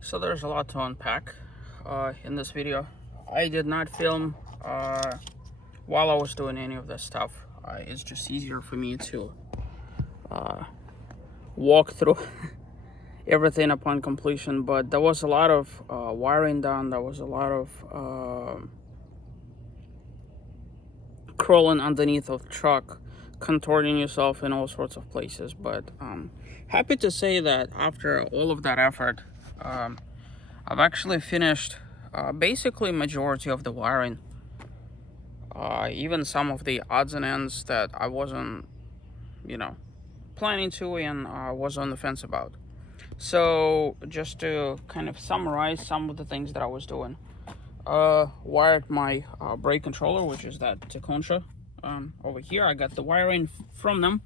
So there's a lot to unpack in this video. I did not film while I was doing any of this stuff. It's just easier for me to walk through everything upon completion, but there was a lot of wiring done. There was a lot of crawling underneath of the truck, contorting yourself in all sorts of places. But happy to say that after all of that effort, I've actually finished basically majority of the wiring. Even some of the odds and ends that I wasn't, planning to and was on the fence about. So just to kind of summarize some of the things that I was doing. Wired my brake controller, which is that Takoncha over here. I got the wiring from them.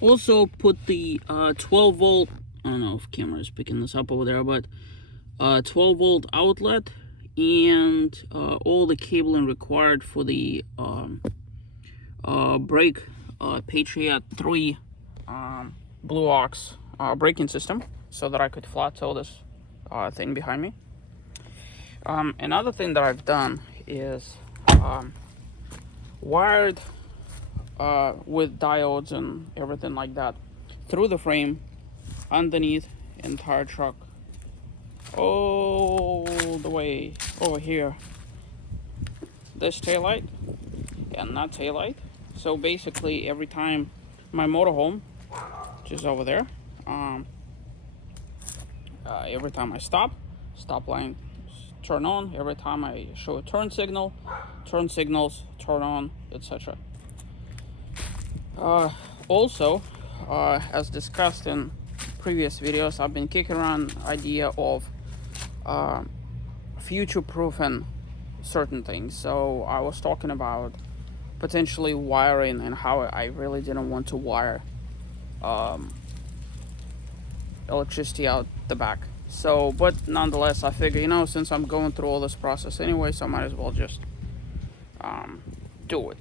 Also put the 12 volt, I don't know if camera is picking this up over there, but 12 volt outlet and all the cabling required for the brake Patriot 3 Blue Ox braking system, so that I could flat tow this thing behind me. Another thing that I've done is wired with diodes and everything like that through the frame, underneath entire truck, all the way over here. This taillight and that taillight. So basically every time my motorhome, which is over there, every time I stop line turn on. Every time I show a turn signal, turn signals turn on, etc. Also, as discussed in previous videos, I've been kicking around idea of future-proofing certain things. So I was talking about potentially wiring and how I really didn't want to wire electricity out the back. So, but nonetheless, I figure, since I'm going through all this process anyway, so I might as well just do it.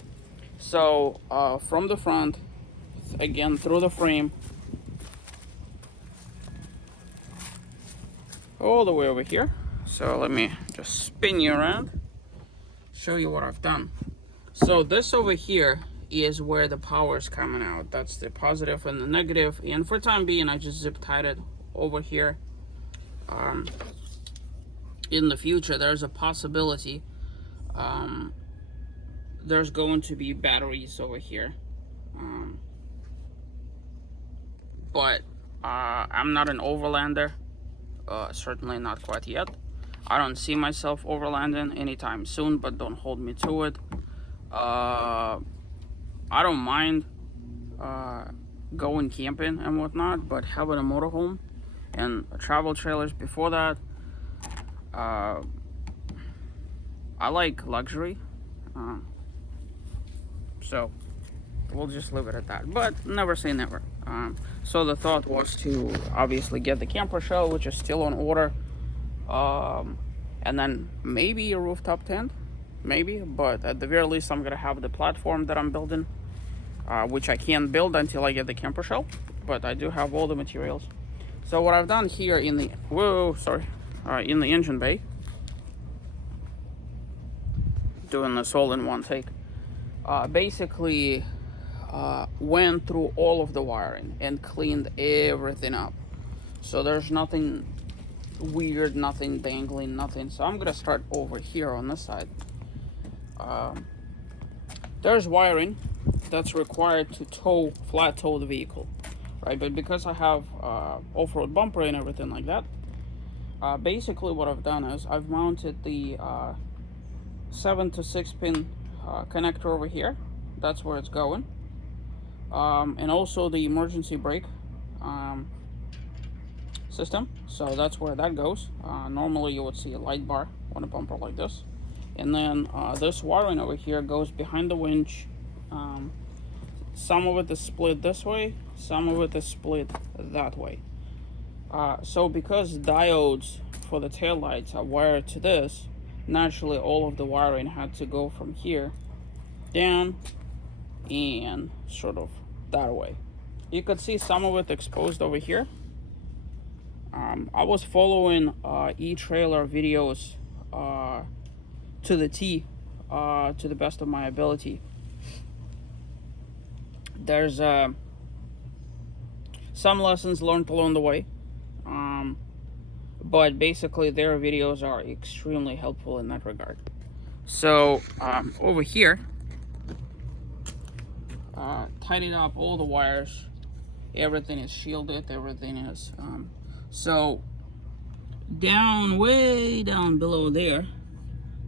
So, from the front, again, through the frame, all the way over here. So let me just spin you around, show you what I've done. So this over here is where the power is coming out. That's the positive and the negative. And for the time being, I just zip tied it over here. In the future, there's a possibility there's going to be batteries over here, but I'm not an overlander, certainly not quite yet. I don't see myself overlanding anytime soon, but don't hold me to it. I don't mind going camping and whatnot, but having a motorhome and travel trailers before that, I like luxury, so we'll just leave it at that, but never say never. So the thought was to obviously get the camper shell, which is still on order, and then maybe a rooftop tent, maybe, but at the very least I'm gonna have the platform that I'm building, which I can't build until I get the camper shell, but I do have all the materials. So what I've done here in the in the engine bay, doing this all in one take, basically went through all of the wiring and cleaned everything up. So there's nothing weird, nothing dangling, nothing. So I'm gonna start over here on this side. There's wiring that's required to flat tow the vehicle, right? But because I have off-road bumper and everything like that, basically what I've done is I've mounted the 7 to 6 pin connector over here. That's where it's going, and also the emergency brake system, so that's where that goes. Normally you would see a light bar on a bumper like this, and then this wiring over here goes behind the winch. Some of it is split this way, some of it is split that way. So because diodes for the taillights are wired to this, naturally all of the wiring had to go from here down and sort of that way. You could see some of it exposed over here. I was following e-trailer videos to the T, to the best of my ability. There's some lessons learned along the way, but basically their videos are extremely helpful in that regard. So over here, tidied up all the wires. Everything is shielded. Everything is so way down below there.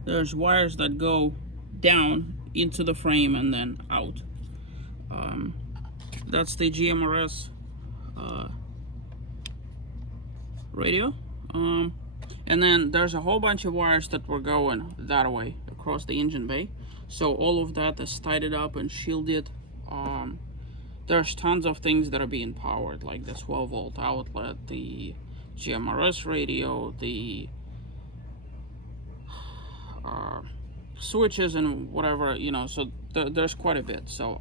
There's wires that go down into the frame and then out. That's the GMRS radio. And then there's a whole bunch of wires that were going that way across the engine bay. So all of that is tidied up and shielded. There's tons of things that are being powered, like the 12-volt outlet, the GMRS radio, the switches and whatever, you know, so there's quite a bit. So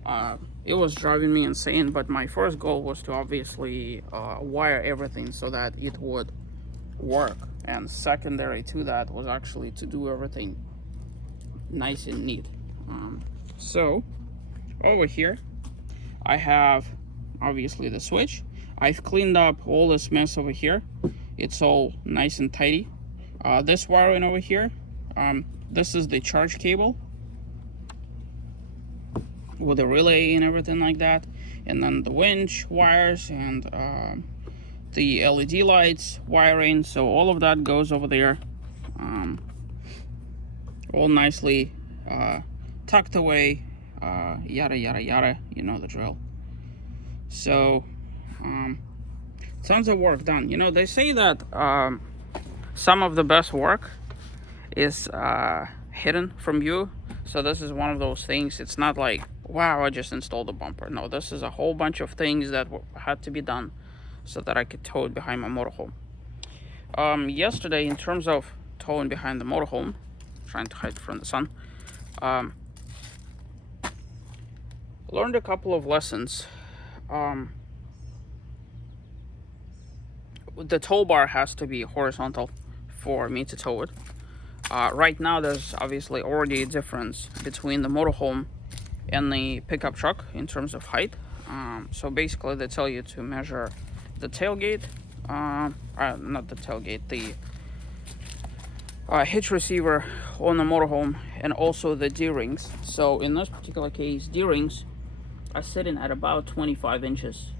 it was driving me insane, but my first goal was to obviously wire everything so that it would work, and secondary to that was actually to do everything nice and neat. So over here I have obviously the switch. I've cleaned up all this mess over here. It's all nice and tidy. This wiring over here, this is the charge cable with a relay and everything like that, and then the winch wires and the LED lights wiring. So all of that goes over there, all nicely tucked away, yada yada yada, you know the drill. So tons of work done. You know, they say that some of the best work is hidden from you. So this is one of those things. It's not like, wow, I just installed a bumper. No, this is a whole bunch of things that had to be done so that I could tow it behind my motorhome. Yesterday, in terms of towing behind the motorhome, trying to hide from the sun, learned a couple of lessons. The tow bar has to be horizontal for me to tow it. Right now, there's obviously already a difference between the motorhome and the pickup truck in terms of height. So basically, they tell you to measure the tailgate, not the tailgate, the hitch receiver on the motorhome, and also the D-rings. So in this particular case, D-rings are sitting at about 25 inches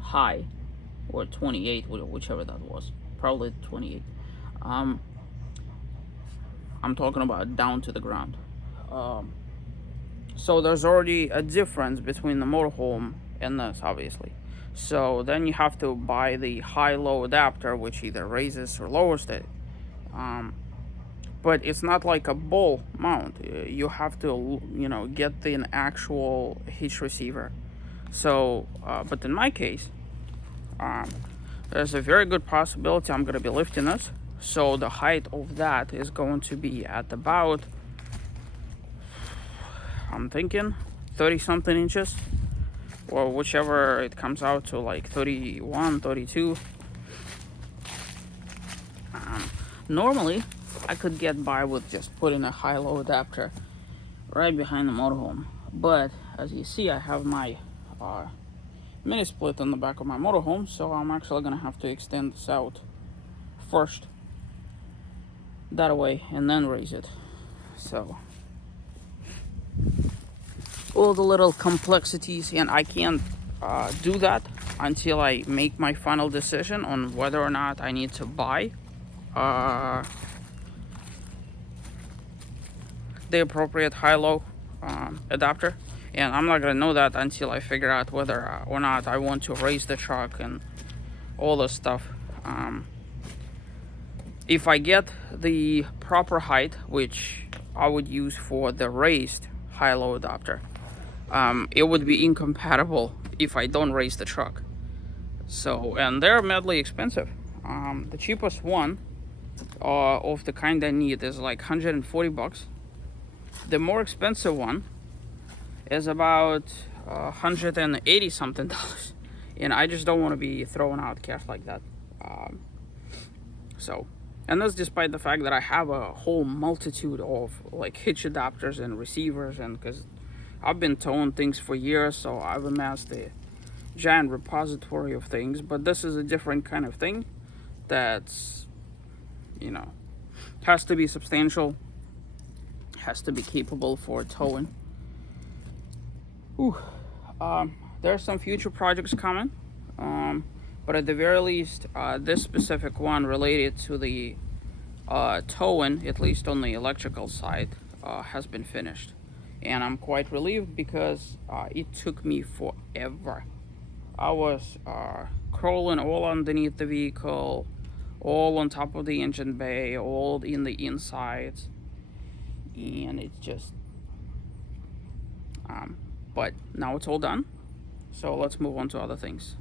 high, or 28, whichever that was, probably 28. I'm talking about down to the ground. So there's already a difference between the motorhome and this, obviously. So then you have to buy the high-low adapter, which either raises or lowers it. But it's not like a ball mount. You have to, you know, get an actual hitch receiver. So, but in my case, there's a very good possibility I'm going to be lifting this. So the height of that is going to be at about, I'm thinking 30 something inches, or whichever it comes out to, like 31, 32. Normally I could get by with just putting a high-low adapter right behind the motorhome, but as you see, I have my mini split on the back of my motorhome, so I'm actually gonna have to extend this out first that way and then raise it. So all the little complexities, and I can't do that until I make my final decision on whether or not I need to buy the appropriate high-low adapter. And I'm not gonna know that until I figure out whether or not I want to raise the truck and all this stuff. If I get the proper height, which I would use for the raised high-low adapter, it would be incompatible if I don't raise the truck. So, and they're madly expensive. The cheapest one of the kind I need is like 140 bucks. The more expensive one is about 180 something dollars, and I just don't want to be throwing out cash like that. So, and that's despite the fact that I have a whole multitude of like hitch adapters and receivers, and because I've been towing things for years, so I've amassed a giant repository of things. But this is a different kind of thing that's, you know, has to be substantial, has to be capable for towing. Ooh. There are some future projects coming, but at the very least, this specific one related to the towing, at least on the electrical side, has been finished. And I'm quite relieved because it took me forever. I was crawling all underneath the vehicle, all on top of the engine bay, all in the insides, and it's just. But now it's all done, so let's move on to other things.